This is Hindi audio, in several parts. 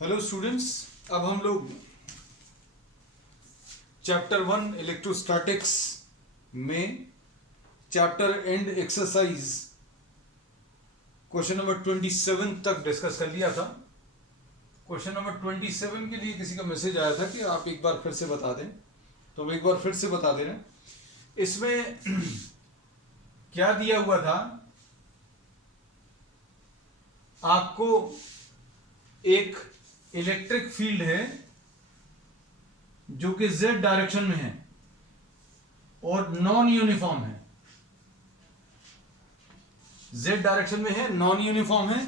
हेलो स्टूडेंट्स, अब हम लोग चैप्टर 1 इलेक्ट्रोस्टैटिक्स में chapter and exercise question number 27 तक डिस्कस कर लिया था। क्वेश्चन नंबर 27 के लिए किसी का मैसेज आया था कि आप एक बार फिर से बता दें, तो हम एक बार फिर से बता दे रहे हैं। इसमें क्या दिया हुआ था, आपको एक इलेक्ट्रिक फील्ड है जो कि z डायरेक्शन में है और नॉन यूनिफॉर्म है। z डायरेक्शन में है, नॉन यूनिफॉर्म है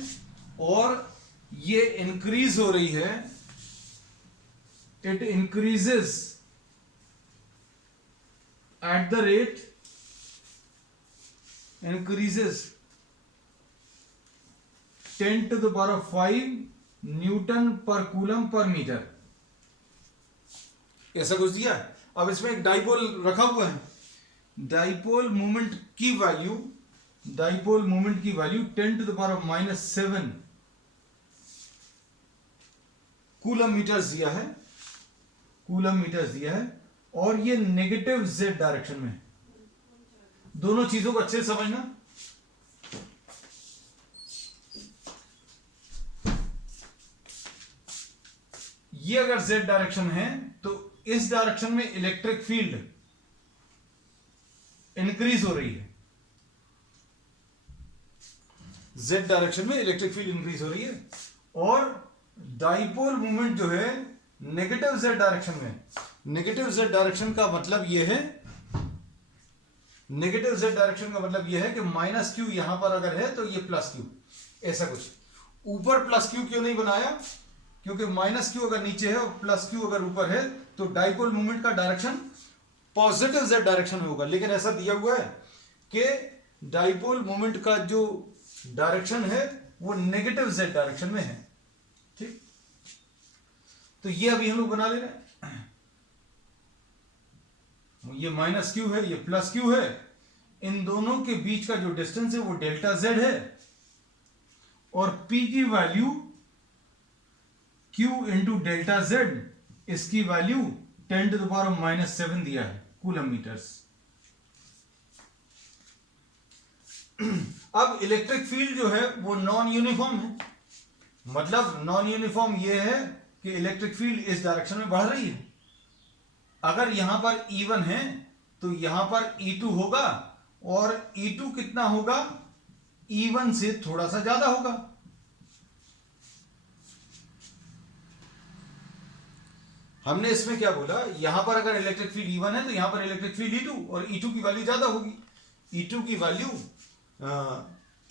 और ये इंक्रीज हो रही है। It increases eight the rate increases 10 to the power of 5 newton per coulomb per metre, ऐसा कुछ दिया है। अब इसमें एक डाइपोल रखा हुआ है। डाइपोल मोमेंट की value 10 to the power of -7 coulomb metres दिया है और ये नेगेटिव z डायरेक्शन में है। दोनों चीजों को अच्छे से समझना। ये अगर z डायरेक्शन है तो इस डायरेक्शन में इलेक्ट्रिक फील्ड इंक्रीज हो रही है। z डायरेक्शन में इलेक्ट्रिक फील्ड इंक्रीज हो रही है और डाइपोल मोमेंट जो है नेगेटिव z डायरेक्शन में। नेगेटिव z डायरेक्शन का मतलब यह है, कि माइनस क्यू यहां पर अगर है तो ये प्लस क्यू, ऐसा कुछ। ऊपर प्लस क्यू क्यों नहीं बनाया? क्योंकि माइनस क्यू अगर नीचे है और प्लस क्यू अगर ऊपर है तो डाइपोल मोमेंट का डायरेक्शन पॉजिटिव z डायरेक्शन में होगा। लेकिन ऐसा दिया हुआ है कि डाइपोल मोमेंट का जो डायरेक्शन है वो नेगेटिव z डायरेक्शन में है। ठीक, तो ये अभी हम लोग बना ले रहे हैं। ये माइनस क्यू है, ये प्लस क्यू है। इन दोनों के बीच का जो डिस्टेंस है वो डेल्टा z है और p की value q into delta z, इसकी value 10 to the power of -7 दिया है कूलम मीटर्स। अब इलेक्ट्रिक फील्ड जो है वो नॉन यूनिफॉर्म है। मतलब नॉन यूनिफॉर्म ये है कि इलेक्ट्रिक फील्ड इस डायरेक्शन में बढ़ रही है। अगर यहां पर E1 है तो यहां पर E2 होगा और E2 कितना होगा? E1 से थोड़ा सा ज्यादा होगा। हमने इसमें क्या बोला, यहां पर अगर इलेक्ट्रिक फील्ड E1 है तो यहां पर इलेक्ट्रिक फील्ड E2 और E2 की वैल्यू ज्यादा होगी। E2 की वैल्यू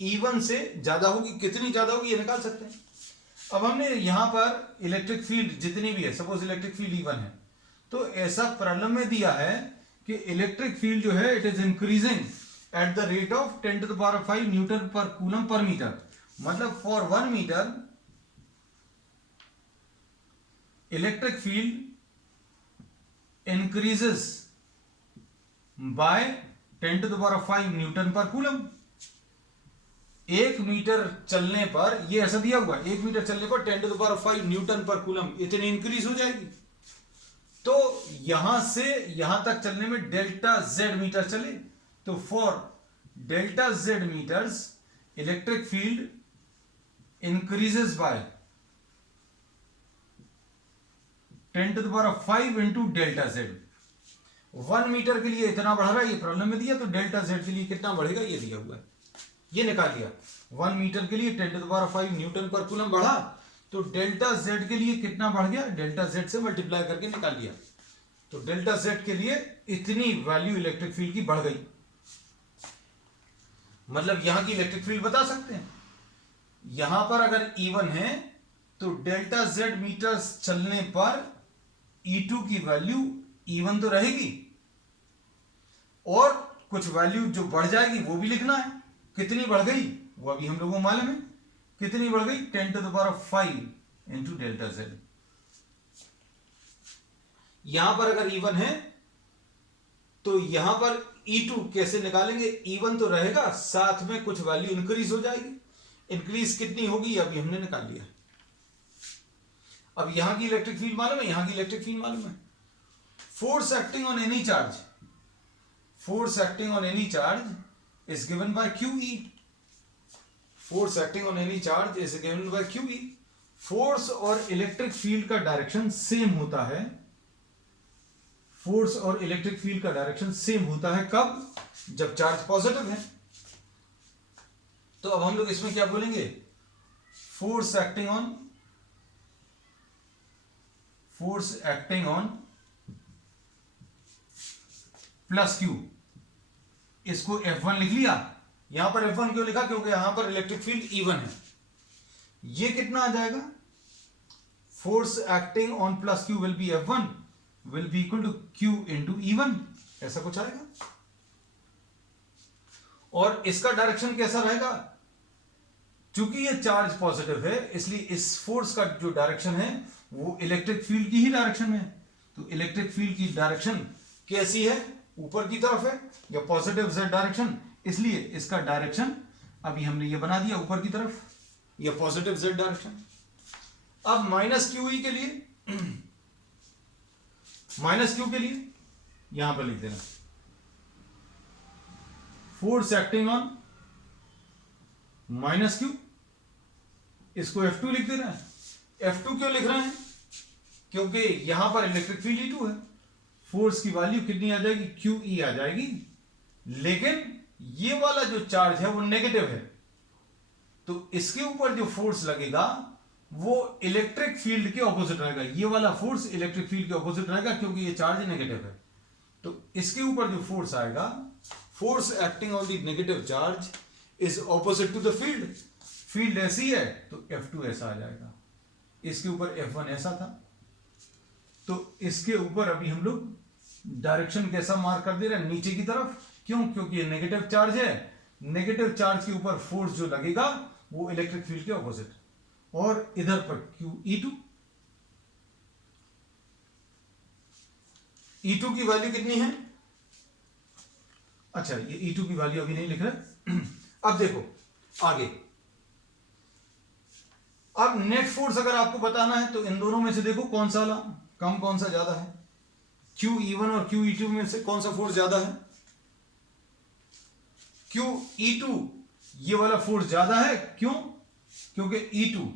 E1 से ज्यादा होगी। कितनी ज्यादा होगी ये निकाल सकते हैं। अब हमने यहां पर इलेक्ट्रिक फील्ड जितनी भी है, सपोज इलेक्ट्रिक फील्ड E1 है, तो ऐसा प्रॉब्लम में दिया है कि इलेक्ट्रिक फील्ड जो है it is increasing at the rate of 10 to the power of 5 newton per coulomb per metre. मतलब for 1 metre electric field increases by 10 to the power of 5 newton per coulomb. 1 metre चलने पर, ये ऐसा दिया हुआ है, 1 मीटर चलने पर 10 to the power of 5 newton per coulomb इतनी इंक्रीज हो जाएगी। तो यहां से यहां तक चलने में डेल्टा z मीटर चले, तो for delta z metres electric field increases by 10 to the power of 5 into delta z। 1 metre के लिए इतना बढ़ रहा है, ये प्रॉब्लम में दिया, तो डेल्टा z के लिए कितना बढ़ेगा ये दिया हुआ है, ये निकाल लिया। 1 मीटर के लिए 10 to the power of 5 newton per coulomb बढ़ा, तो डेल्टा z के लिए कितना बढ़ गया, डेल्टा z से मल्टीप्लाई करके निकाल लिया। तो डेल्टा z के लिए इतनी वैल्यू इलेक्ट्रिक फील्ड की बढ़ गई। मतलब यहां की इलेक्ट्रिक फील्ड बता सकते हैं। यहां पर अगर E1 है तो डेल्टा z मीटर्स चलने पर E2 की वैल्यू E1 तो रहेगी और कुछ वैल्यू जो बढ़ जाएगी वो भी लिखना है। कितनी बढ़ गई वो अभी हम लोगों को मालूम है। कितनी बढ़ गई? 10 to the power of 5 into delta z। यहां पर अगर E1 है तो यहां पर E2 कैसे निकालेंगे? E1 तो रहेगा, साथ में कुछ वैल्यू इंक्रीज हो जाएगी। इंक्रीज कितनी होगी अभी हमने निकाल लिया। अब यहां की इलेक्ट्रिक फील्ड मालूम है, यहां की इलेक्ट्रिक फील्ड मालूम है। Force acting on any charge, force acting on any charge is given by QE। Force acting on any charge is given by QE। Force और इलेक्ट्रिक फील्ड का डायरेक्शन सेम होता है, फोर्स और इलेक्ट्रिक फील्ड का डायरेक्शन सेम होता है कब? जब चार्ज पॉजिटिव है। तो अब हम लोग इसमें क्या बोलेंगे? Force acting on plus Q, इसको F1 लिख लिया। यहां पर F1 क्यों लिखा? क्योंकि यहां पर इलेक्ट्रिक फील्ड E1 है। ये कितना आ जाएगा? Force acting on plus Q will be F1 will be equal to Q into E1, ऐसा कुछ आएगा। और इसका डायरेक्शन कैसा रहेगा? चूंकि ये चार्ज पॉजिटिव है, इसलिए इस फोर्स का जो डायरेक्शन है वो इलेक्ट्रिक फील्ड की ही डायरेक्शन है। तो इलेक्ट्रिक फील्ड की डायरेक्शन कैसी है? ऊपर की तरफ है या पॉजिटिव z डायरेक्शन, इसलिए इसका डायरेक्शन अभी हमने ये बना दिया ऊपर की तरफ, या पॉजिटिव z डायरेक्शन। अब माइनस QE के लिए, माइनस Q के लिए यहां पर लिख देना force acting on minus Q, इसको F2 लिख देना है। F2 क्यों लिख रहे हैं? क्योंकि यहां पर इलेक्ट्रिक फील्ड E2 है। फोर्स की वैल्यू कितनी आ जाएगी? QE आ जाएगी, लेकिन ये वाला जो चार्ज है वो नेगेटिव है, तो इसके ऊपर जो फोर्स लगेगा वो इलेक्ट्रिक फील्ड के ऑपोजिट रहेगा। ये वाला फोर्स इलेक्ट्रिक फील्ड के ऑपोजिट रहेगा क्योंकि ये चार्ज नेगेटिव है। तो इसके ऊपर जो फोर्स आएगा, force acting on the negative charge is opposite to the field. Field ऐसी है तो F2 ऐसा आ जाएगा। इसके ऊपर F1 ऐसा था, तो इसके ऊपर अभी हम लोग डायरेक्शन कैसा मार्क कर दे रहे हैं? नीचे की तरफ। क्यों? क्योंकि ये नेगेटिव चार्ज है। नेगेटिव चार्ज के ऊपर फोर्स जो लगेगा वो इलेक्ट्रिक फील्ड के ऑपोजिट। और इधर पर QE2, E2 की वैल्यू कितनी है? अच्छा, ये E2 की वैल्यू अभी नहीं लिख रहे। अब देखो आगे, अब नेट फोर्स अगर आपको बताना है तो इन दोनों में से देखो कौन सा कम कौन सा ज्यादा है। QE1 और QE2 में से कौन सा फोर्स ज्यादा है? QE2 ये वाला फोर्स ज्यादा है। क्यों? क्योंकि E2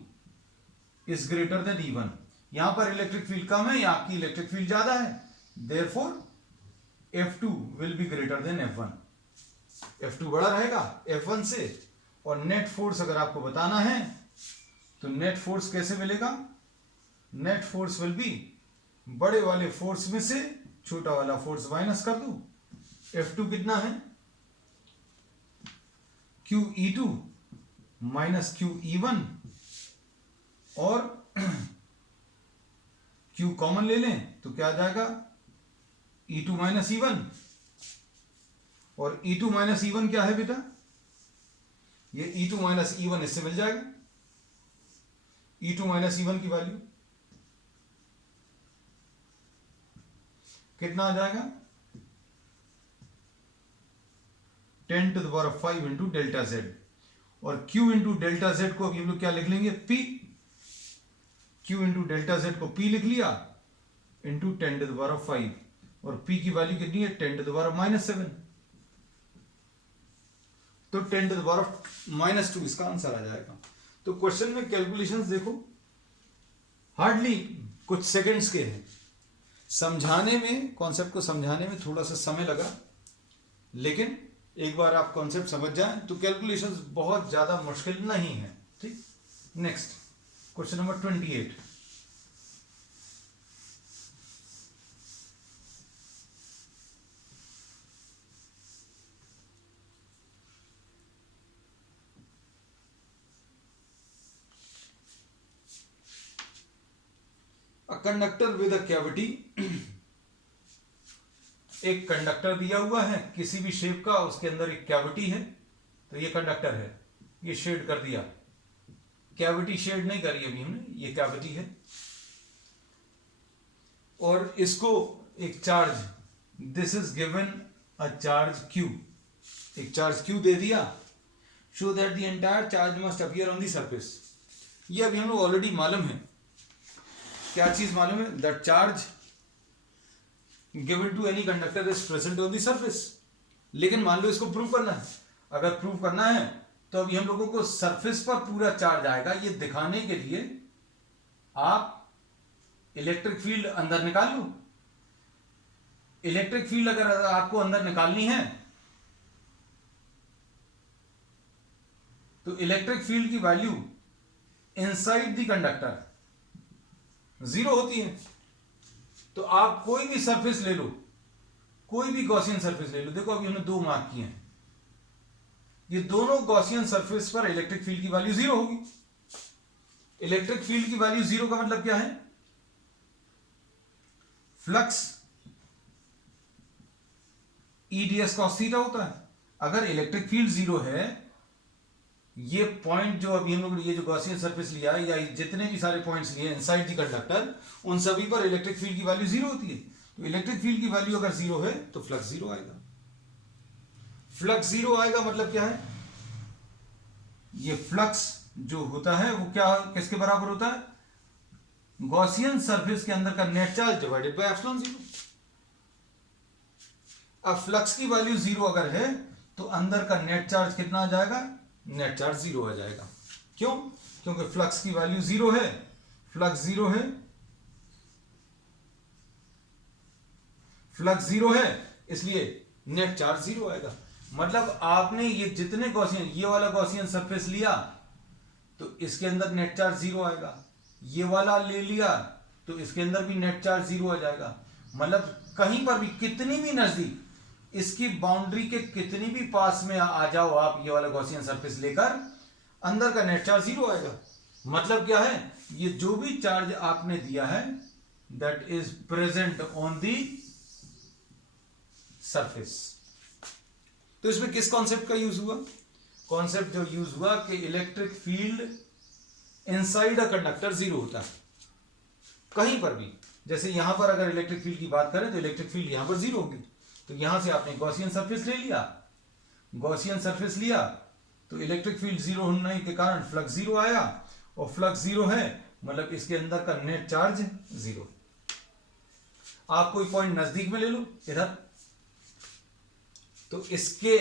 is greater than E1। यहां पर इलेक्ट्रिक फील्ड कम है, यहां की इलेक्ट्रिक फील्ड ज्यादा है, therefore F2 will be greater than F1। F2 बड़ा रहेगा F1 से। और नेट फोर्स अगर आपको बताना है तो नेट फोर्स कैसे मिलेगा? नेट फोर्स विल बी, बड़े वाले फोर्स में से छोटा वाला फोर्स माइनस कर दो। F2 कितना है? QE2 माइनस QE1, और Q कॉमन ले लें तो क्या आ जाएगा? E2 minus E1। और E2 माइनस E1 क्या है बेटा? ये E2 माइनस E1 इससे मिल जाएगा। E2 माइनस E1 की वैल्यू कितना आ जाएगा? 10 to the power of 5 into delta Z। और Q इंटू डेल्टा Z को अभी हम लोग क्या लिख लेंगे? P। Q into delta Z को P लिख लिया into 10 to the power of 5, और P की वैल्यू कितनी है? 10 to the power of -7। तो 10 to the power of -2 इसका आंसर आ जाएगा। तो क्वेश्चन में कैलकुलेशंस देखो, हार्डली कुछ सेकंड्स के हैं। समझाने में, कॉन्सेप्ट को समझाने में थोड़ा सा समय लगा, लेकिन एक बार आप कॉन्सेप्ट समझ जाएं तो कैलकुलेशंस बहुत ज्यादा मुश्किल नहीं है। ठीक, next question number 28। A conductor with a cavity, एक कंडक्टर दिया हुआ है किसी भी शेप का, उसके अंदर एक कैविटी है, तो ये कंडक्टर है। ये शेड कर दिया, कैविटी शेड नहीं करी अभी हमने, ये कैविटी है। और इसको एक charge, this is given a charge Q, एक चार्ज Q दे दिया। Show that the entire charge must appear on the surface. ये अभी हम लोग ऑलरेडी मालूम है क्या चीज मालूम है? The charge given to any conductor is present on the surface. लेकिन मान लो इसको प्रूव करना है। अगर प्रूव करना है तो अभी हम लोगों को सरफेस पर पूरा चार्ज आएगा, ये दिखाने के लिए आप इलेक्ट्रिक फील्ड अंदर निकाल लो। इलेक्ट्रिक फील्ड अगर आपको अंदर निकालनी है तो इलेक्ट्रिक फील्ड की वैल्यू इनसाइड द कंडक्टर 0 होती है। तो आप कोई भी सरफेस ले लो, कोई भी गॉसियन सरफेस ले लो। देखो अभी हमने 2 मार्क किए हैं, ये दोनों गॉसियन सरफेस पर इलेक्ट्रिक फील्ड की वैल्यू 0 होगी। इलेक्ट्रिक फील्ड की वैल्यू 0 का मतलब क्या है? फ्लक्स ईडीएस कॉस थीटा होता है। अगर इलेक्ट्रिक फील्ड 0 है, ये पॉइंट जो अभी हम लोग ये जो गॉसियन सरफेस लिया है या जितने भी सारे पॉइंट्स लिए इनसाइड द कंडक्टर, उन सभी पर इलेक्ट्रिक फील्ड की वैल्यू 0 होती है। तो इलेक्ट्रिक फील्ड की वैल्यू अगर 0 है तो फ्लक्स 0 आएगा। फ्लक्स 0 आएगा मतलब क्या है? ये फ्लक्स जो होता है वो क्या किसके बराबर होता है? गॉसियन सरफेस के अंदर का net charge divided by epsilon 0। अब फ्लक्स की वैल्यू 0 अगर है तो अंदर का नेट चार्ज कितना आ जाएगा? नेट चार्ज 0 आ जाएगा। क्यों? क्योंकि फ्लक्स की वैल्यू 0 है, फ्लक्स 0 है, फ्लक्स 0 है, इसलिए नेट चार्ज 0 आएगा। मतलब आपने ये जितने गॉसियन, ये वाला गॉसियन सरफेस लिया तो इसके अंदर नेट चार्ज 0 आएगा। ये वाला ले लिया तो इसके अंदर भी नेट चार्ज 0 आ जाएगा। मतलब कहीं पर भी कितनी भी नजदीक, इसकी बाउंड्री के कितनी भी पास में आ जाओ आप, ये वाला गॉसियन सरफेस लेकर, अंदर का नेट चार्ज 0 आएगा। मतलब क्या है? ये जो भी चार्ज आपने दिया है that is present on the surface. तो इसमें किस कॉन्सेप्ट का यूज हुआ? कॉन्सेप्ट जो यूज हुआ कि electric field inside a conductor 0 होता है कहीं पर भी। जैसे यहां पर अगर इलेक्ट्रिक फील्ड की बात करें तो इलेक्ट्रिक फील्ड यहां पर 0 होगी। तो यहां से आपने गॉसियन सरफेस ले लिया, गॉसियन सरफेस लिया तो इलेक्ट्रिक फील्ड 0 होने के कारण फ्लक्स 0 आया, और फ्लक्स 0 है मतलब इसके अंदर का नेट चार्ज 0। आप कोई पॉइंट नजदीक में ले लो इधर, तो इसके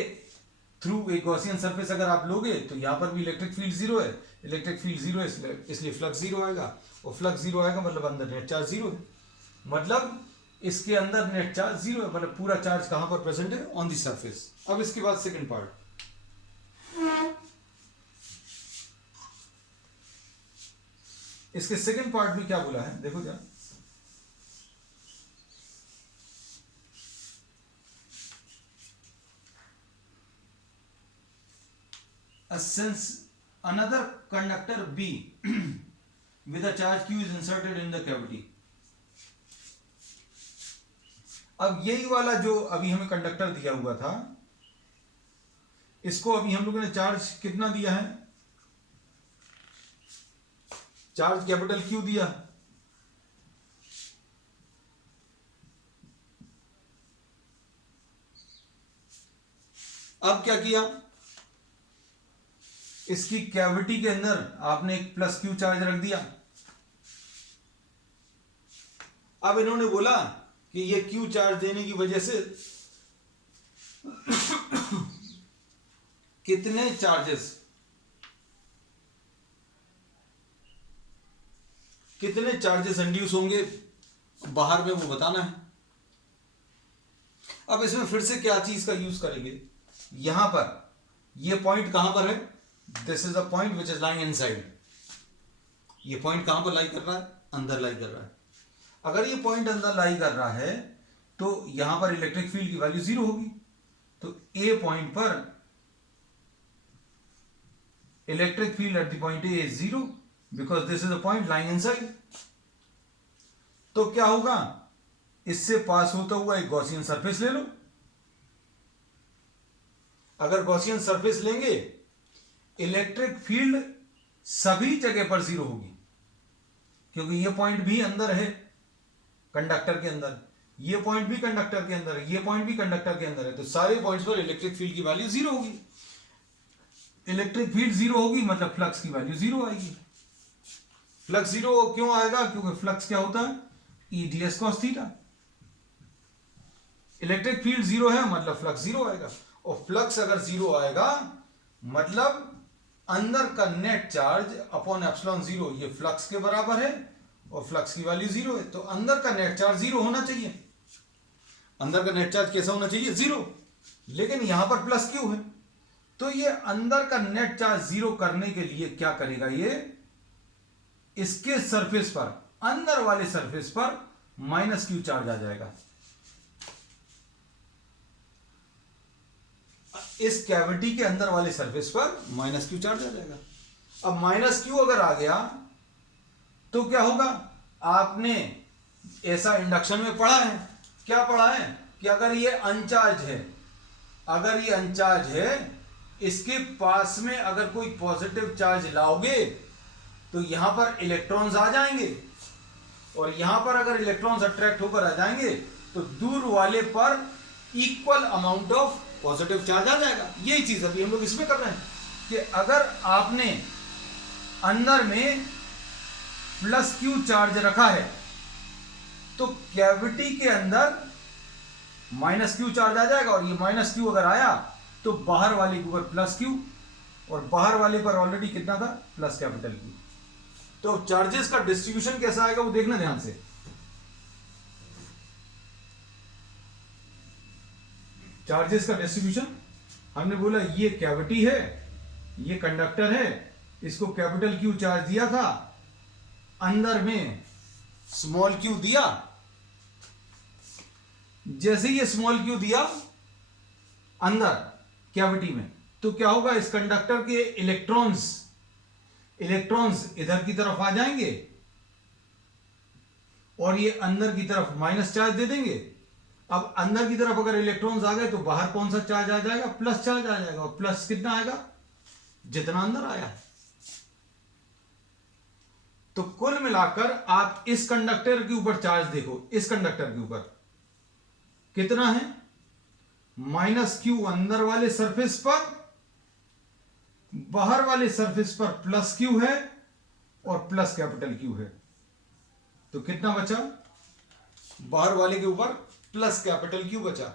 थ्रू एक गॉसियन सरफेस अगर आप लोगे तो यहां पर भी इलेक्ट्रिक फील्ड 0 है, इलेक्ट्रिक फील्ड 0 है इसलिए फ्लक्स 0 आएगा, और फ्लक्स 0 आएगा मतलब अंदर नेट चार्ज 0 है। मतलब इसके अंदर नेट चार्ज 0 है, मतलब पूरा चार्ज कहां पर प्रेजेंट है? On the surface. अब इसके बाद सेकंड पार्ट, इसके सेकंड पार्ट में क्या बोला है देखो क्या। Since another conductor B with a charge Q is inserted in the cavity। अब यही वाला जो अभी हमें कंडक्टर दिया हुआ था, इसको अभी हम लोगों ने चार्ज कितना दिया है? चार्ज कैपिटल Q दिया। अब क्या किया? इसकी कैविटी के अंदर आपने एक प्लस Q चार्ज रख दिया। अब इन्होंने बोला कि ये Q चार्ज देने की वजह से कितने चार्जेस इंड्यूस होंगे बाहर में, वो बताना है। अब इसमें फिर से क्या चीज का यूज करेंगे? यहां पर ये पॉइंट कहां पर है? This is the point which is lying inside. ये पॉइंट कहां पर लाई कर रहा है? अंदर लाई कर रहा है। अगर ये पॉइंट अंदर लाई कर रहा है तो यहां पर इलेक्ट्रिक फील्ड की वैल्यू 0 होगी। तो ए पॉइंट पर electric field at the point A is 0 because this is a point lying inside. तो क्या होगा? इससे पास होता हुआ एक गॉसियन सरफेस ले लो। अगर गॉसियन सरफेस लेंगे, इलेक्ट्रिक फील्ड सभी जगह पर 0 होगी, क्योंकि ये पॉइंट भी अंदर है कंडक्टर के अंदर, ये पॉइंट भी कंडक्टर के अंदर है, ये पॉइंट भी कंडक्टर के अंदर है। तो सारे पॉइंट्स पर इलेक्ट्रिक फील्ड की वैल्यू 0 होगी। इलेक्ट्रिक फील्ड 0 होगी मतलब फ्लक्स की वैल्यू 0 आएगी। फ्लक्स जीरो क्यों आएगा? क्योंकि फ्लक्स क्या होता है? E D S cos theta. Electric field zero है मतलब फ्लक्स जीरो आएगा, और फ्लक्स अगर जीरो आएगा मतलब अंदर का net charge upon epsilon zero, ये फ्लक्स के बराबर है और फ्लक्स की वैल्यू जीरो है, तो अंदर का नेट चार्ज जीरो होना चाहिए। अंदर का नेट चार्ज कैसा होना चाहिए? जीरो। लेकिन यहां पर प्लस क्यू है, तो ये अंदर का नेट चार्ज जीरो करने के लिए क्या करेगा? ये इसके सरफेस पर, अंदर वाले सरफेस पर माइनस क्यू चार्ज आ जाएगा। इस कैविटी के अंदर वाले सरफेस पर माइनस क्यू चार्ज आ जाएगा। अब माइनस क्यू अगर आ गया तो क्या होगा? आपने ऐसा इंडक्शन में पढ़ा है, क्या पढ़ा है कि अगर ये अनचार्ज है, अगर ये अनचार्ज है, इसके पास में अगर कोई पॉजिटिव चार्ज लाओगे तो यहां पर इलेक्ट्रॉन्स आ जाएंगे, और यहां पर अगर इलेक्ट्रॉन्स अट्रैक्ट होकर आ जाएंगे तो दूर वाले पर equal amount of positive charge आ जाएगा। यही चीज अभी हम लोग इसमें कर रहे हैं कि अगर आपने अंदर में प्लस क्यू चार्ज रखा है तो कैविटी के अंदर माइनस क्यू चार्ज आ जाएगा, और ये माइनस क्यू अगर आया तो बाहर वाले के ऊपर प्लस क्यू, और बाहर वाले पर ऑलरेडी कितना था? Plus capital Q. तो चार्जेस का डिस्ट्रीब्यूशन कैसा आएगा वो देखना ध्यान से। चार्जेस का डिस्ट्रीब्यूशन हमने बोला ये कैविटी है, ये कंडक्टर है, इसको कैपिटल क्यू चार्ज दिया था, अंदर में स्मॉल क्यू दिया। जैसे ये स्मॉल क्यू दिया अंदर कैविटी में, तो क्या होगा? इस कंडक्टर के इलेक्ट्रॉन्स इधर की तरफ आ जाएंगे और ये अंदर की तरफ माइनस चार्ज दे देंगे। अब अंदर की तरफ अगर इलेक्ट्रॉन्स आ गए तो बाहर कौन सा चार्ज आ जाएगा? प्लस चार्ज आ जाएगा, और प्लस कितना आएगा? जितना अंदर आया है। तो कुल मिलाकर आप इस कंडक्टर के ऊपर चार्ज देखो, इस कंडक्टर के ऊपर कितना है? माइनस क्यू अंदर वाले सरफेस पर, बाहर वाले सरफेस पर प्लस क्यू है और प्लस कैपिटल क्यू है। तो कितना बचा? बाहर वाले के ऊपर प्लस कैपिटल क्यू बचा,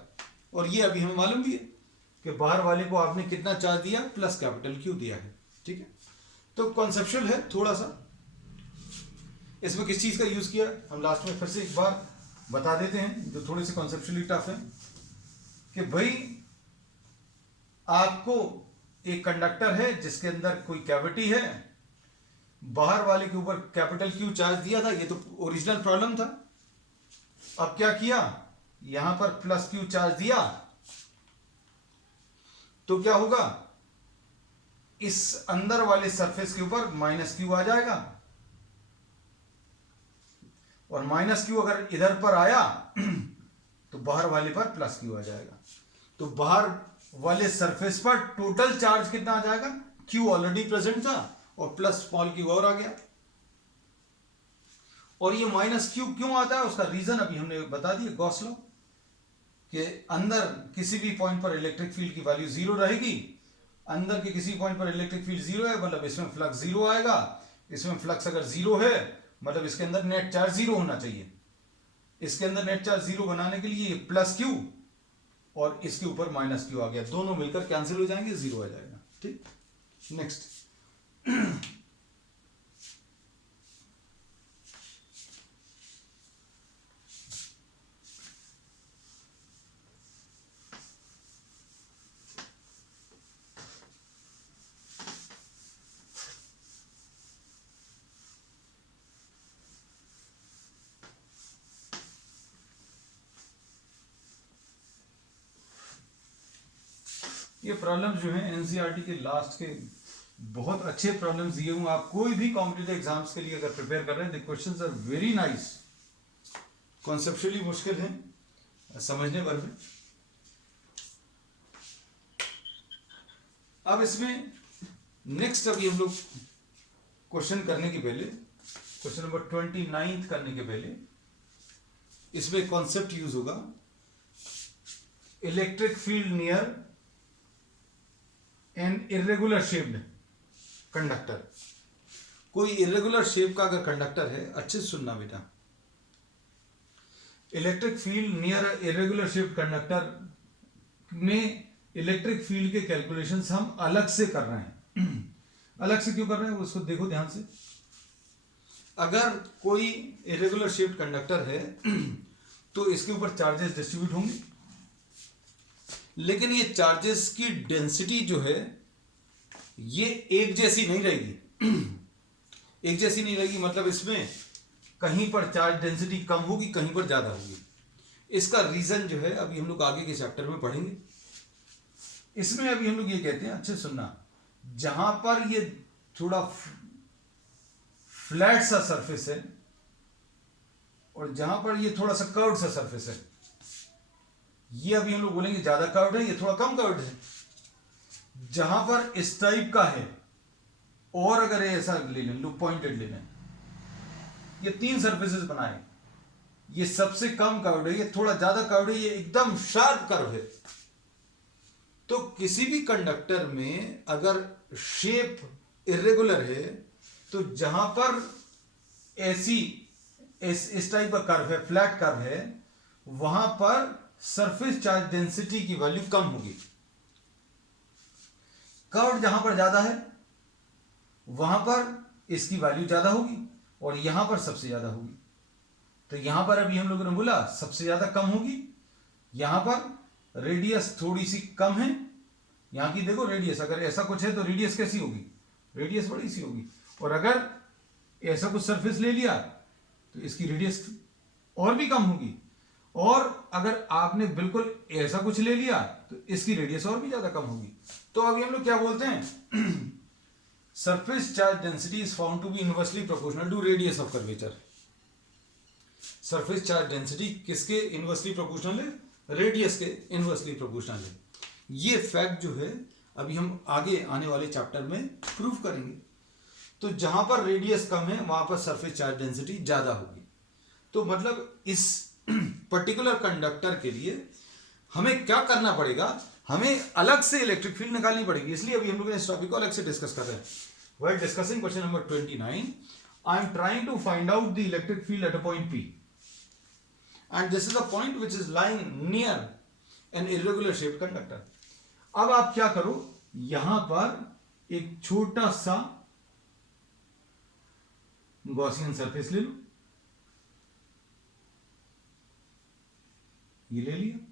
और ये अभी हमें मालूम भी है कि बाहर वाले को आपने कितना चार्ज दिया? प्लस कैपिटल क्यू दिया है। ठीक है, तो कॉन्सेप्चुअल है थोड़ा सा। इसमें किस चीज का यूज किया हम लास्ट में फिर से एक बार बता देते हैं, जो थोड़े से कॉन्सेप्चुअली टफ है, कि भाई आपको एक कंडक्टर है जिसके अंदर कोई कैविटी है, बाहर वाले के ऊपर कैपिटल क्यू चार्ज दिया था, ये तो ओरिजिनल प्रॉब्लम था। अब क्या किया? यहां पर प्लस क्यू चार्ज दिया, तो क्या होगा? इस अंदर वाले सरफेस के ऊपर माइनस क्यू आ जाएगा, और माइनस क्यू अगर इधर पर आया तो बाहर वाले पर प्लस क्यू आ जाएगा। तो बाहर वाले सरफेस पर टोटल चार्ज कितना आ जाएगा? क्यू ऑलरेडी प्रेजेंट था और प्लस स्मॉल क्यू और आ गया। और ये माइनस क्यू क्यों आता है उसका रीजन अभी हमने बता दिया, गॉस लॉ, कि अंदर किसी भी पॉइंट पर इलेक्ट्रिक फील्ड की वैल्यू जीरो रहेगी। अंदर के किसी पॉइंट पर इलेक्ट्रिक फील्ड जीरो है मतलब इसमें फ्लक्स जीरो आएगा। इसमें फ्लक्स अगर जीरो है मतलब इसके अंदर नेट चार्ज जीरो होना चाहिए। इसके अंदर नेट चार्ज जीरो बनाने के लिए प्लस क्यू और इसके ऊपर माइनस क्यू आ गया, दोनों मिलकर कैंसिल हो जाएंगे, जीरो आ जाएगा। ठीक, नेक्स्ट। ये प्रॉब्लम्स जो हैं एनसीईआरटी के लास्ट के बहुत अच्छे प्रॉब्लम्स दिए हुए। आप कोई भी कॉम्पिटिटिव एग्जाम्स के लिए अगर प्रिपेयर कर रहे हैं, the questions are very nice, conceptually मुश्किल है समझने भर में। अब इसमें नेक्स्ट अभी हम लोग क्वेश्चन करने के पहले, क्वेश्चन नंबर 29 करने के पहले इसमें कॉन्सेप्ट यूज होगा, electric field near an irregular shaped conductor. कोई इरेगुलर शेप का अगर कंडक्टर है, अच्छे से सुनना बेटा, electric field near irregular shape conductor में इलेक्ट्रिक फील्ड के कैलकुलेशंस हम अलग से कर रहे हैं। अलग से क्यों कर रहे हैं उसको देखो ध्यान से। अगर कोई इरेगुलर शेप्ड कंडक्टर है तो इसके ऊपर चार्जेस डिस्ट्रीब्यूट होंगे, लेकिन ये चार्जेस की डेंसिटी जो है ये एक जैसी नहीं रहेगी। एक जैसी नहीं रहेगी मतलब इसमें कहीं पर चार्ज डेंसिटी कम होगी, कहीं पर ज्यादा होगी। इसका रीजन जो है अभी हम लोग आगे के चैप्टर में पढ़ेंगे। इसमें अभी हम लोग ये कहते हैं, अच्छे सुनना, जहां पर ये थोड़ा फ्लैट सा सरफेस है और जहां पर ये थोड़ा सा कर्व्ड सा सरफेस है, ये अभी हम लोग बोलेंगे ज्यादा कर्व्ड है, ये थोड़ा कम कर्व्ड है। जहां पर इस टाइप का है और अगर ऐसा ले लें, लुक पॉइंटेड ले लें, ये 3 सरफेसेस बनाए, ये सबसे कम कर्व्ड है, ये थोड़ा ज्यादा कर्व्ड है, ये एकदम शार्प कर्व है। तो किसी भी कंडक्टर में अगर शेप इरेगुलर है तो जहां पर ऐसी इस टाइप का कर्व है, फ्लैट कर्व है, वहां पर सरफेस चार्ज डेंसिटी की वैल्यू कम होगी। कर्व जहां पर ज्यादा है वहां पर इसकी वैल्यू ज्यादा होगी और यहां पर सबसे ज्यादा होगी। तो यहां पर अभी हम लोगों ने बोला सबसे ज्यादा कम होगी, यहां पर रेडियस थोड़ी सी कम है। यहां की देखो रेडियस, अगर ऐसा कुछ है तो रेडियस कैसी होगी, रेडियस बड़ी सी होगी। और अगर ऐसा कुछ सरफेस ले लिया तो इसकी रेडियस और भी कम होगी। और अगर आपने बिल्कुल ऐसा कुछ ले लिया तो इसकी रेडियस और भी ज्यादा कम होगी। तो अभी हम लोग क्या बोलते हैं, surface charge density is found to be inversely proportional to radius of curvature. Surface charge density किसके इनवर्सली प्रोपोर्शनल है, रेडियस के इनवर्सली प्रोपोर्शनल है। ये फैक्ट जो है अभी हम आगे आने वाले चैप्टर में प्रूव करेंगे। तो जहां पर रेडियस कम है वहां पर सरफेस चार्ज डेंसिटी ज्यादा होगी। तो मतलब इस पर्टिकुलर कंडक्टर के लिए हमें क्या करना पड़ेगा, हमें अलग से इलेक्ट्रिक फील्ड निकालनी पड़ेगी। इसलिए अभी हम लोग इस टॉपिक को अलग से डिस्कस कर रहे हैं। While discussing question number 29, I am trying to find out the electric field at a point P, and this is a point which is lying near an irregular shaped conductor. अब आप क्या करो, यहां पर एक छोटा सा गॉसियन सरफेस ले लो, ये ले लिया।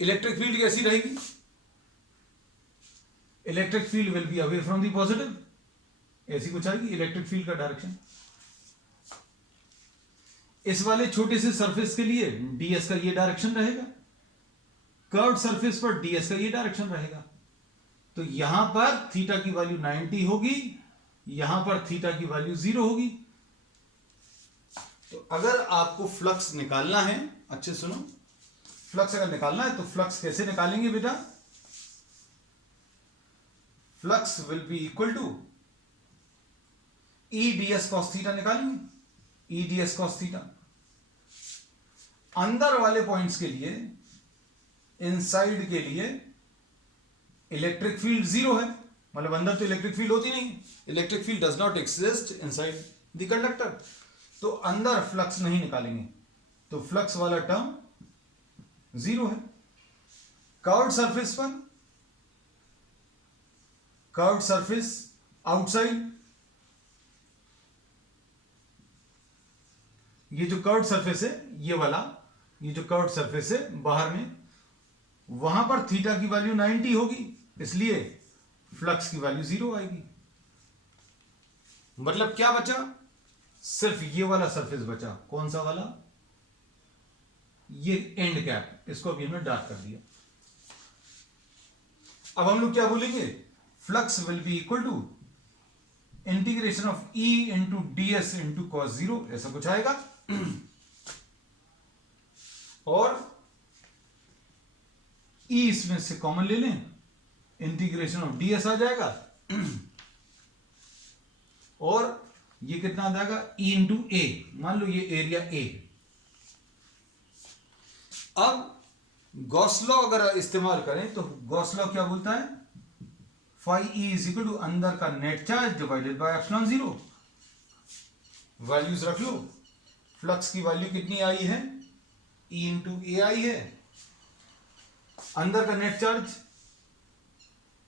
इलेक्ट्रिक फील्ड कैसी रहेगी, electric field will be away from the positive, ऐसी कुछ आएगी इलेक्ट्रिक फील्ड का डायरेक्शन। इस वाले छोटे से सरफेस के लिए ds का ये डायरेक्शन रहेगा, कर्व्ड सरफेस पर ds का ये डायरेक्शन रहेगा। तो यहां पर थीटा की वैल्यू 90 होगी, यहां पर थीटा की वैल्यू 0 होगी। तो अगर आपको फ्लक्स निकालना है, अच्छे सुनो, फ्लक्स अगर निकालना है तो फ्लक्स कैसे निकालेंगे बेटा, flux will be equal to E ds cos theta निकालेंगे, ई ds cos थीटा। अंदर वाले पॉइंट्स के लिए, इनसाइड के लिए इलेक्ट्रिक फील्ड 0 है, मतलब अंदर तो इलेक्ट्रिक फील्ड होती नहीं, electric field does not exist inside the conductor. तो अंदर फ्लक्स नहीं निकालेंगे, तो फ्लक्स वाला टर्म 0 है। कर्व्ड सरफेस पर, कर्व्ड सरफेस आउटसाइड, ये जो कर्व्ड सरफेस है, ये वाला, ये जो कर्व्ड सरफेस है बाहर में, वहां पर थीटा की वैल्यू 90 होगी, इसलिए फ्लक्स की वैल्यू 0 आएगी। मतलब क्या बचा, सिर्फ ये वाला सरफेस बचा। कौन सा वाला, ये एंड कैप, इसको अभी हमने डार्क कर दिया। अब हम लोग क्या बोलेंगे, flux will be equal to integration of E into ds into cos 0, ऐसा कुछ आएगा। और E इसमें से कॉमन ले लें, इंटीग्रेशन ऑफ ds आ जाएगा, और ये कितना आ जाएगा, E इंटू a, मान लो ये एरिया A। अब गॉस लॉ अगर इस्तेमाल करें तो गॉस लॉ क्या बोलता है, phi E is equal to अंदर का net charge divided by epsilon zero. Values रख लो। फ्लक्स की वैल्यू कितनी आई है, ई इंटू ए आई है। अंदर का नेट चार्ज,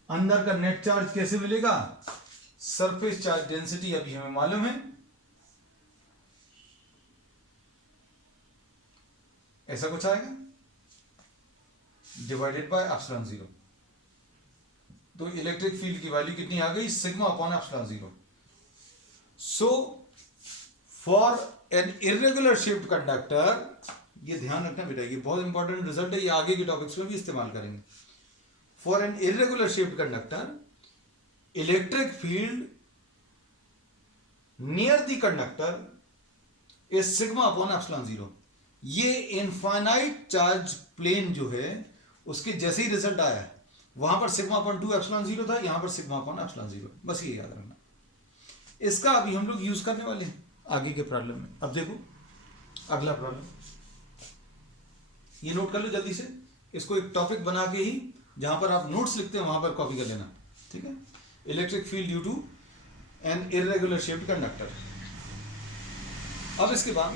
अंदर का नेट चार्ज कैसे मिलेगा, सरफेस चार्ज डेंसिटी अभी हमें मालूम है, ऐसा कुछ आएगा, डिवाइडेड बाय एप्सिलॉन जीरो। तो इलेक्ट्रिक फील्ड की वैल्यू कितनी आ गई, sigma upon epsilon zero. So for an irregular shaped conductor, ये ध्यान रखना बेटा, ये बहुत इंपॉर्टेंट रिजल्ट है, ये आगे के टॉपिक्स में भी इस्तेमाल करेंगे। For an irregular shaped conductor, electric field near the conductor is sigma upon epsilon zero. ये इनफाइनाइट चार्ज प्लेन जो है उसके जैसे ही रिजल्ट आया है, वहां पर सिग्मा अपॉन 2 एप्सिलॉन जीरो था, यहां पर सिग्मा अपॉन एप्सिलॉन जीरो, बस ये याद रखना। इसका अभी हम लोग यूज करने वाले हैं आगे के प्रॉब्लम में। अब देखो अगला प्रॉब्लम, ये नोट कर लो जल्दी से, इसको एक टॉपिक बना के ही जहां पर आप नोट्स लिखते हैं वहां पर कॉपी कर लेना, ठीक है। Electric field due to an irregular shaped conductor. अब इसके बाद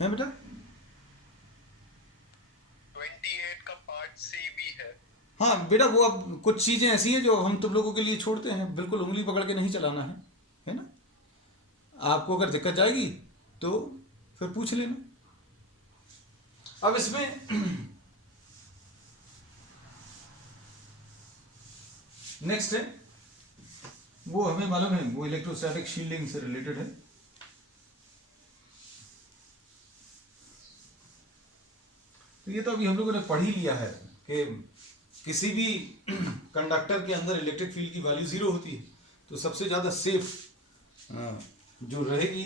है बेटा 28 का पार्ट सी भी है। हाँ बेटा, वो अब कुछ चीजें ऐसी हैं जो हम तुम लोगों के लिए छोड़ते हैं, बिल्कुल उंगली पकड़ के नहीं चलाना है ना। आपको अगर दिक्कत जाएगी तो फिर पूछ लेना। अब इसमें नेक्स्ट है, वो हमें मालूम है, वो इलेक्ट्रोस्टैटिक शील्डिंग से रिलेटेड है। तो ये तो अभी हम लोगों ने पढ़ ही लिया है कि किसी भी कंडक्टर के अंदर इलेक्ट्रिक फील्ड की वैल्यू जीरो होती है, तो सबसे ज्यादा सेफ जो रहेगी,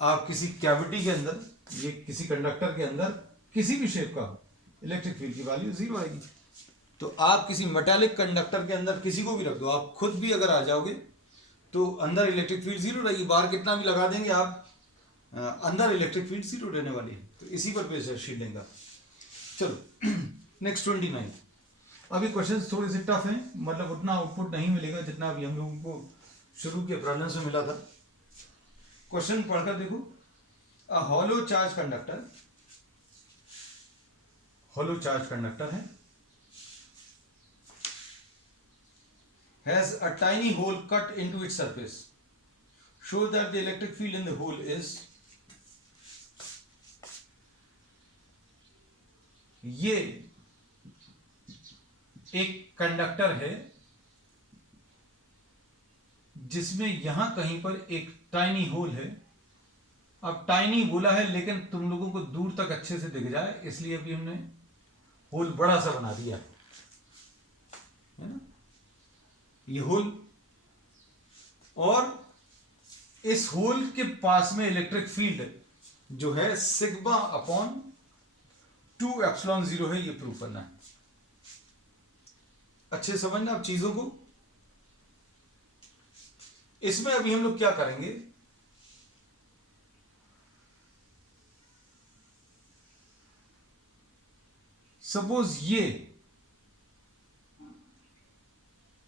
आप किसी कैविटी के अंदर, ये किसी कंडक्टर के अंदर किसी भी शेप का इलेक्ट्रिक फील्ड की वैल्यू जीरो आएगी। तो आप किसी मेटालिक कंडक्टर के अंदर किसी को भी रख दो, आप खुद भी अगर आ जाओगे तो अंदर इलेक्ट्रिक फील्ड जीरो रहेगी। बाहर कितना भी लगा देंगे आप, अंदर इलेक्ट्रिक फील्ड जीरो रहने वाली है। तो इसी पर बेस है शील्डिंग का। चलो नेक्स्ट 29। अभी क्वेश्चंस थोड़े से टफ हैं, मतलब उतना आउटपुट नहीं मिलेगा जितना अभी हम लोगों को शुरू के प्रॉब्लम से मिला था। क्वेश्चन पढ़कर देखो। A hollow charge conductor, hollow charge conductor है, has a tiny hole cut into its surface. Show that the electric field in the hole is, ये एक कंडक्टर है जिसमें यहां कहीं पर एक टाइनी होल है। अब टाइनी बोला है लेकिन तुम लोगों को दूर तक अच्छे से दिख जाए इसलिए अभी हमने होल बड़ा सा बना दिया है ना, ये होल। और इस होल के पास में इलेक्ट्रिक फील्ड जो है सिग्मा अपॉन 2 एप्सिलॉन जीरो है, ये प्रूव करना है। अच्छे समझना अब चीजों को। इसमें अभी हम लोग क्या करेंगे, सपोज ये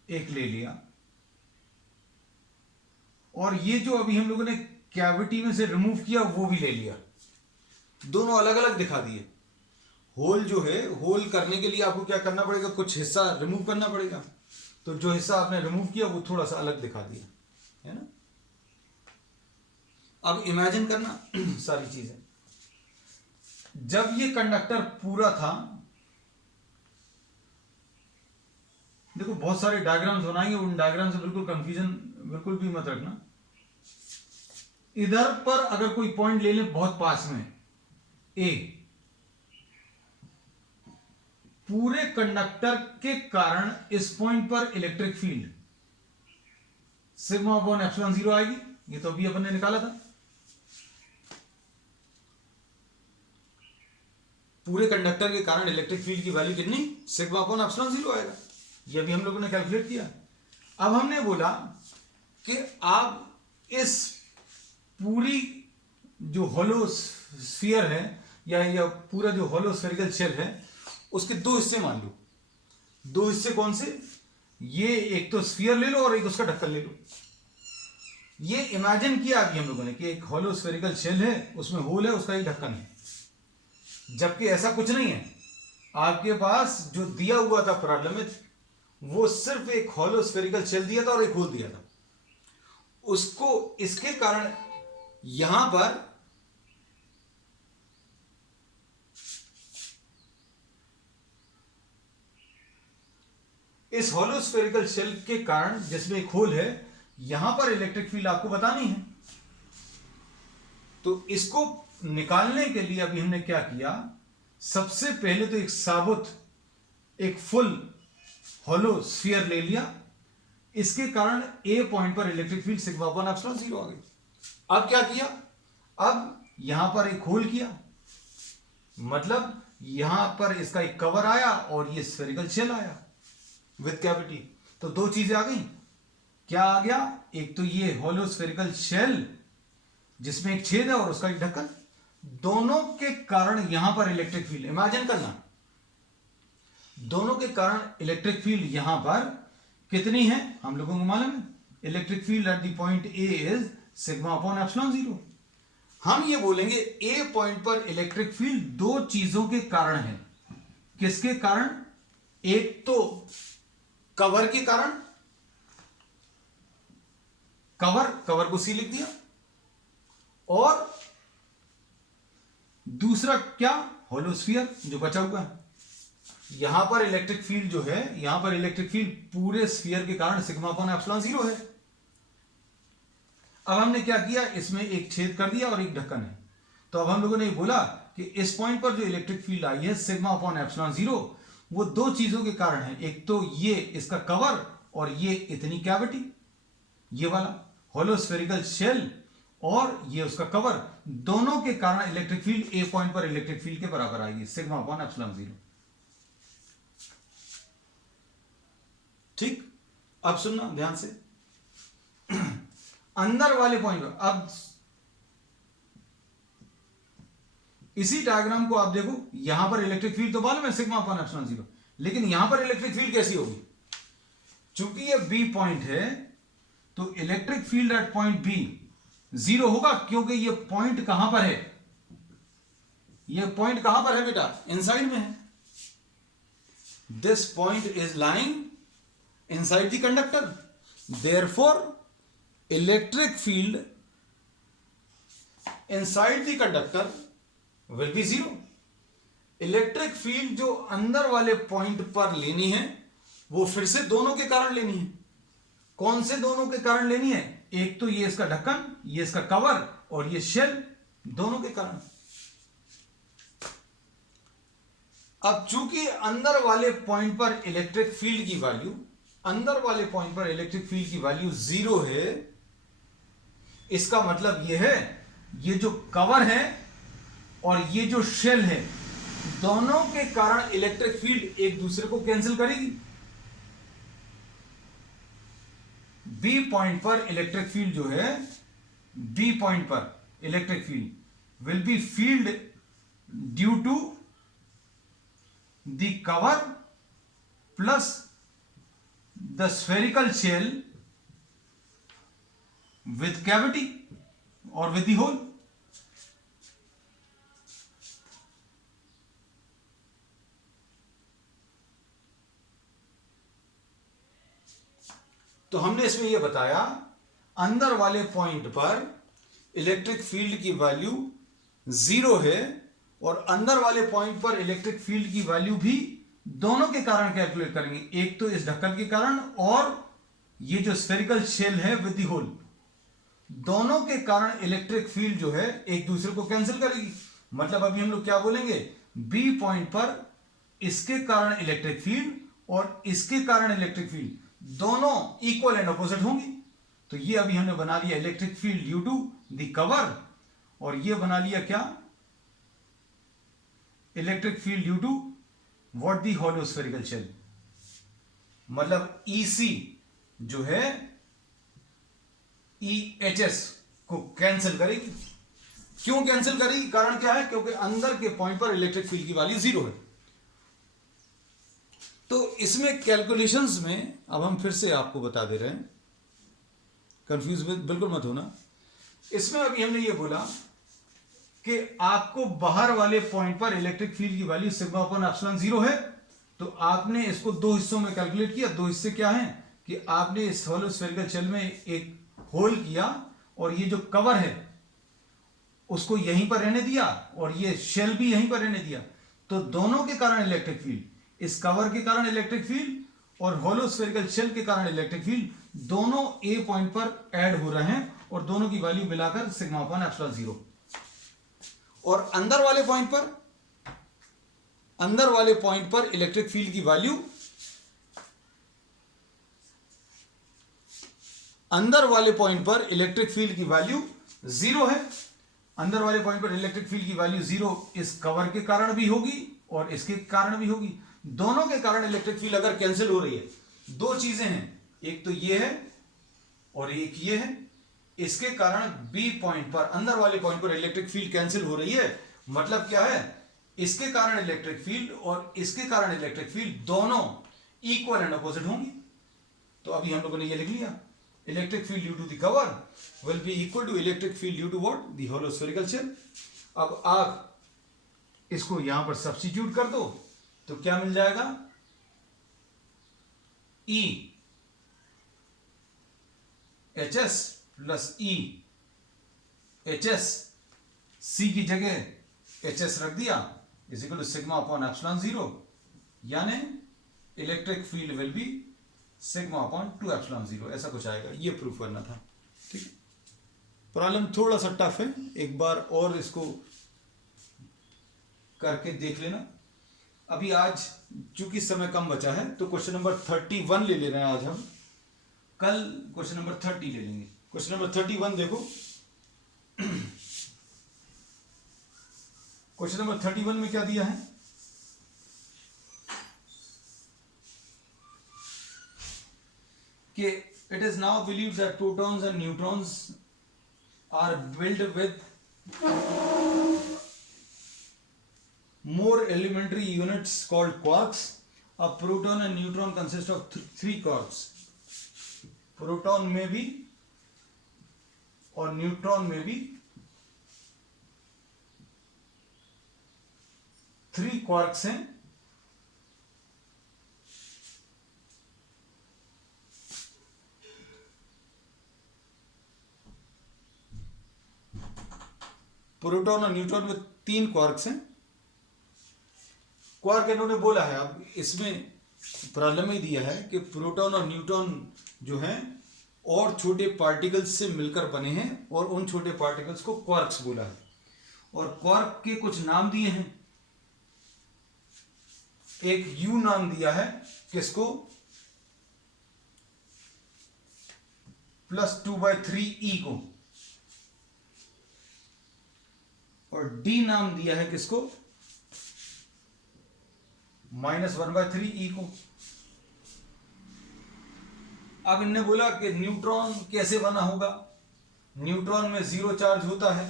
एक ले लिया और ये जो अभी हम लोगों ने कैविटी में से रिमूव किया वो भी ले लिया, दोनों अलग अलग दिखा दिए। होल जो है, होल करने के लिए आपको क्या करना पड़ेगा, कुछ हिस्सा रिमूव करना पड़ेगा। तो जो हिस्सा आपने रिमूव किया वो थोड़ा सा अलग दिखा दिया, है ना। अब इमेजिन करना सारी चीजें, जब ये कंडक्टर पूरा था, देखो बहुत सारे डायग्राम्स बनाएंगे, उन डायग्राम से बिल्कुल कंफ्यूजन बिल्कुल भी मत रखना। इधर पर अगर कोई पॉइंट ले ले बहुत पास में ए, पूरे कंडक्टर के कारण इस पॉइंट पर electric field sigma upon epsilon zero आएगी। ये तो अभी अपन ने निकाला था। पूरे कंडक्टर के कारण इलेक्ट्रिक फील्ड की वैल्यू कितनी, सिग्मा अपॉन एप्सिलॉन जीरो आएगा। ये भी हम लोगों ने कैलकुलेट किया। अब हमने बोला कि आप इस पूरी जो होलो स्फीयर है या पूरा जो होलो स्फेरिकल शेल है उसके दो हिस्से मान लो। दो हिस्से कौन से? ये एक तो स्फीयर ले लो और एक उसका ढक्कन ले लो। ये इमेजिन किया अभी हम लोगों ने कि एक हॉलो स्फेरिकल शेल है, उसमें होल है, उसका एक ढक्कन है, जबकि ऐसा कुछ नहीं है। आपके पास जो दिया हुआ था प्रॉब्लम में, वो सिर्फ एक हॉलो स्फेरिकल शेल दिया था और एक होल दिया था। उसको इसके कारण यहां पर इस हॉलो स्फेरिकल शेल के कारण, जिसमें एक होल है, यहां पर इलेक्ट्रिक फील्ड आपको बतानी है। तो इसको निकालने के लिए अभी हमने क्या किया, सबसे पहले तो एक साबुत, एक फुल हॉलो स्फीयर ले लिया। इसके कारण ए पॉइंट पर electric field sigma upon epsilon 0 आ गई। अब क्या किया, अब यहां पर एक होल किया, मतलब यहां पर इसका एक कवर आया और ये स्फेरिकल शेल आया विद कैविटी। तो दो चीजें आ गई। क्या आ गया? एक तो ये हॉलो स्फेरिकल शेल जिसमें एक छेद है और उसका एक ढक्कन, दोनों के कारण यहां पर इलेक्ट्रिक फील्ड, इमेजिन करना, दोनों के कारण इलेक्ट्रिक फील्ड यहां पर कितनी है हम लोगों को मालूम है। Electric field at the point A is sigma upon epsilon 0। हम ये बोलेंगे ए पॉइंट पर इलेक्ट्रिक फील्ड दो चीजों के कारण है। किसके कारण? एक तो कवर के कारण, कवर को सी लिख दिया, और दूसरा क्या? होलोस्फीयर जो बचा हुआ है। यहां पर इलेक्ट्रिक फील्ड जो है, यहां पर इलेक्ट्रिक फील्ड पूरे स्फीयर के कारण सिग्मा अपॉन एप्सिलॉन 0 है। अब हमने क्या किया, इसमें एक छेद कर दिया और एक ढक्कन है। तो अब हम लोगों ने ये बोला कि इस पॉइंट पर जो इलेक्ट्रिक फील्ड आई है सिग्मा अपॉन एप्सिलॉन 0, वो दो चीजों के कारण है। एक तो ये इसका कवर और ये इतनी कैविटी, ये वाला हॉलो स्फेरिकल शेल और ये उसका कवर, दोनों के कारण इलेक्ट्रिक फील्ड ए पॉइंट पर इलेक्ट्रिक फील्ड के बराबर आएगी सिग्मा अपॉन एप्सिलॉन 0। ठीक, अब सुनना ध्यान से। अंदर वाले पॉइंट पर, अब इसी डायग्राम को आप देखो, यहां पर इलेक्ट्रिक फील्ड तो मालूम है सिग्मा अपॉन एप्सिलॉन 0, लेकिन यहां पर इलेक्ट्रिक फील्ड कैसी होगी? चूंकि ये बी पॉइंट है तो electric field at point B 0 होगा, क्योंकि ये पॉइंट कहां पर है? ये पॉइंट कहां पर है बेटा? इनसाइड में है। This point is lying inside the conductor, therefore electric field inside the conductor will be 0। Electric field जो अंदर वाले पॉइंट पर लेनी है वो फिर से दोनों के कारण लेनी है। कौन से दोनों के कारण लेनी है? एक तो ये इसका ढक्कन, ये इसका कवर और ये शेल, दोनों के कारण। अब चूंकि अंदर वाले पॉइंट पर इलेक्ट्रिक फील्ड की वैल्यू, अंदर वाले पॉइंट पर इलेक्ट्रिक फील्ड की वैल्यू 0 है, इसका मतलब यह है ये जो कवर है और ये जो शेल है, दोनों के कारण इलेक्ट्रिक फील्ड एक दूसरे को कैंसिल करेगी। बी पॉइंट पर इलेक्ट्रिक फील्ड जो है, बी पॉइंट पर electric field will be field due to the cover plus the spherical shell with cavity or with the hole। तो हमने इसमें यह बताया अंदर वाले पॉइंट पर इलेक्ट्रिक फील्ड की वैल्यू 0 है और अंदर वाले पॉइंट पर इलेक्ट्रिक फील्ड की वैल्यू भी दोनों के कारण कैलकुलेट करेंगे। एक तो इस ढक्कन के कारण और ये जो स्फेरिकल शेल है विद द होल, दोनों के कारण इलेक्ट्रिक फील्ड जो है एक दूसरे को कैंसिल करेगी। मतलब अभी हम लोग क्या बोलेंगे, बी पॉइंट पर इसके कारण इलेक्ट्रिक फील्ड और इसके कारण इलेक्ट्रिक फील्ड दोनों इक्वल एंड अपोजिट होंगी। तो ये अभी हमने बना लिया electric field due to the cover, और ये बना लिया क्या, electric field due to what the hollow spherical shell. मतलब ईसी जो है EHS को कैंसिल करेगी। क्यों कैंसिल करेगी? कारण क्या है? क्योंकि अंदर के पॉइंट पर इलेक्ट्रिक फील्ड की वैल्यू 0 है। तो इसमें कैलकुलेशंस में अब हम फिर से आपको बता दे रहे हैं, कंफ्यूज बिल्कुल मत होना। इसमें अभी हमने ये बोला कि आपको बाहर वाले पॉइंट पर इलेक्ट्रिक फील्ड की वैल्यू सिग्मा अपॉन एप्सिलॉन 0 है, तो आपने इसको दो हिस्सों में कैलकुलेट किया। दो हिस्से क्या हैं कि आपने इस होलो स्फेरिकल शेल में एक होल किया और ये जो कवर है उसको यहीं पर रहने दिया और ये शेल भी यहीं पर रहने दिया। तो दोनों के कारण इलेक्ट्रिक फील्ड, इस कवर के कारण इलेक्ट्रिक फील्ड और होलो स्फेरिकल शेल के कारण इलेक्ट्रिक फील्ड, दोनों ए पॉइंट पर ऐड हो रहे हैं और दोनों की वैल्यू मिलाकर सिग्मा अपॉन एप्सिलॉन 0। और अंदर वाले पॉइंट पर इलेक्ट्रिक फील्ड की वैल्यू, अंदर वाले पॉइंट पर इलेक्ट्रिक फील्ड की वैल्यू 0 है। अंदर वाले पॉइंट पर इलेक्ट्रिक फील्ड की वैल्यू 0 इस कवर के कारण भी होगी और इसके कारण भी होगी। दोनों के कारण इलेक्ट्रिक फील्ड अगर कैंसिल हो रही है, दो चीजें हैं, एक तो ये है और एक ये है, इसके कारण बी पॉइंट पर, अंदर वाले पॉइंट पर इलेक्ट्रिक फील्ड कैंसिल हो रही है। मतलब क्या है, इसके कारण इलेक्ट्रिक फील्ड और इसके कारण इलेक्ट्रिक फील्ड दोनों इक्वल एंड अपोजिट होंगी। तो अभी हम लोगों ने ये लिख लिया, electric field due to the cover will be equal to electric field due to what, the hollow spherical shell. अब आप इसको यहां पर सब्स्टिट्यूट कर दो तो क्या मिल जाएगा, E HS plus E HS, C की जगह HS रख दिया, is equal to sigma upon epsilon 0, यानी electric field will be sigma upon 2 epsilon 0, ऐसा कुछ आएगा। ये प्रूफ करना था। ठीक है, प्रॉब्लम थोड़ा सा टफ है, एक बार और इसको करके देख लेना। अभी आज चूंकि समय कम बचा है तो क्वेश्चन नंबर 31 ले रहे हैं आज हम, कल क्वेश्चन नंबर 30 ले लेंगे। क्वेश्चन नंबर 31 देखो, क्वेश्चन नंबर 31 में क्या दिया है कि it is now believed that protons and neutrons are build with more elementary units called quarks. A proton and neutron consist of three quarks. Proton में भी और न्यूट्रॉन में भी 3 quarks हैं। प्रोटॉन और न्यूट्रॉन में 3 क्वार्क्स हैं। क्वार्क इन्होंने बोला है, अब इसमें प्रॉब्लम ही दिया है कि प्रोटॉन और न्यूट्रॉन जो हैं और छोटे पार्टिकल्स से मिलकर बने हैं और उन छोटे पार्टिकल्स को क्वार्क्स बोला है। और क्वार्क के कुछ नाम दिए हैं, एक यू नाम दिया है किसको, +2/3e को, और डी नाम दिया है किसको, -1/3e को। अब इनने बोला कि न्यूट्रॉन कैसे बना होगा। न्यूट्रॉन में 0 चार्ज होता है,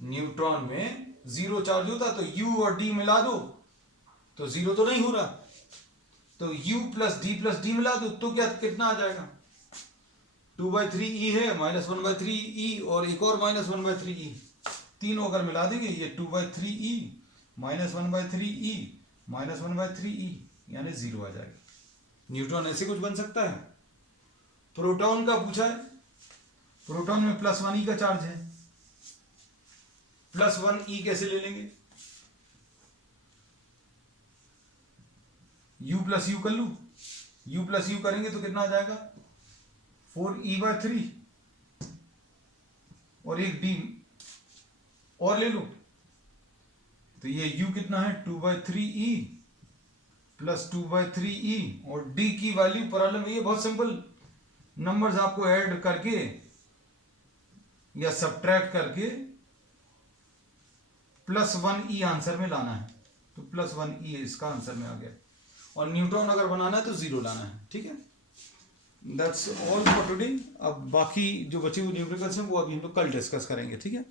न्यूट्रॉन में 0 चार्ज होता है, तो U और D मिला दो तो 0 तो नहीं हो रहा, तो U + D + D मिला दो तो क्या कितना आ जाएगा, 2/3e है, -1/3e और एक और -1/3e, तीनों अगर मिला देंगे ये 2/3e -1/3e -1/3e यानी 0 आ जाएगा। न्यूट्रॉन ऐसे कुछ बन सकता है। प्रोटॉन का पूछा है, प्रोटॉन में +1e का चार्ज है, +1e कैसे ले लेंगे, U + U कर लू, U + U करेंगे तो कितना आ जाएगा 4e/3 और एक D और ले लो तो ये U कितना है 2/3e + 2/3e और D की वैल्यू, प्रॉब्लम ये बहुत सिंपल, नंबर्स आपको ऐड करके या सब्ट्रैक्ट करके +1e आंसर में लाना है, तो +1e इसका आंसर में आ गया। और न्यूट्रॉन अगर बनाना है तो 0 लाना है। ठीक है, दैट्स ऑल फॉर टुडे। अब बाकी जो बचे हुए न्यूमेरिकल्स हैं वो अभी हम लोग कल डिस्कस करेंगे। ठीक है।